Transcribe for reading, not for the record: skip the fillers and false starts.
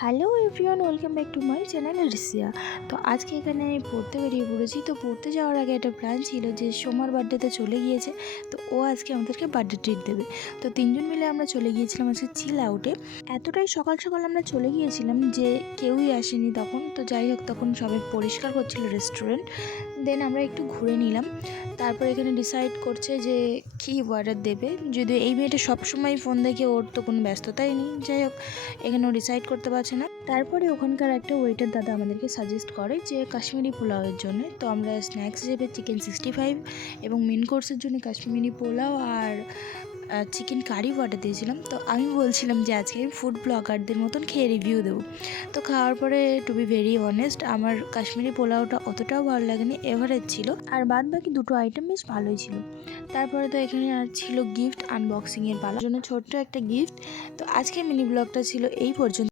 Hello everyone, welcome back to my channel রিসিয়া। তো আজকে এখানে আমি পড়তে বেরিয়ে পড়েছি। তো পড়তে যাওয়ার আগে একটা প্ল্যান ছিল যে সোমার বার্থডেতে চলে গিয়েছে, তো ও আজকে আমাদেরকে বার্থডে ট্রিট দেবে। তো তিনজন মিলে আমরা চলে গিয়েছিলাম আজকে চিল আউটে। এতটাই সকাল সকাল আমরা চলে গিয়েছিলাম যে কেউই আসেনি তখন। তো যাই হোক, তখন সবাই পরিষ্কার করছিল রেস্টুরেন্ট। দেন আমরা একটু ঘুরে নিলাম। তারপর এখানে ডিসাইড করছে যে কী অর্ডার দেবে। যদি এই মেয়েটা সবসময় ফোন দেখে, ওর তো কোনো ব্যস্ততাই নেই। যাই হোক, এখানে ও ডিসাইড করতে পারছে না। তারপরে ওখানকার একটা ওয়েটার দাদা আমাদেরকে সাজেস্ট করে যে কাশ্মীরি পোলাওয়ের জন্য। তো আমরা স্ন্যাক্স হিসেবে চিকেন 65 এবং মেন কোর্সের জন্য কাশ্মীরি পোলাও আর চিকেন কারি অর্ডার দিয়েছিলাম। তো আমি বলছিলাম যে আজকে আমি ফুড ব্লগারদের মতন খেয়ে রিভিউ দেবো। তো খাওয়ার পরে টু বি ভেরি অনেস্ট, আমার কাশ্মীরি পোলাওটা অতটাও ভালো লাগেনি, এভারেজ ছিল। আর বাদ বাকি দুটো আইটেম বেশ ভালোই ছিল। তারপরে তো এখানে আর ছিল গিফট আনবক্সিংয়ের পালা, জন্য ছোট্ট একটা গিফট। তো আজকে মিনি ব্লগটা ছিল এই পর্যন্ত।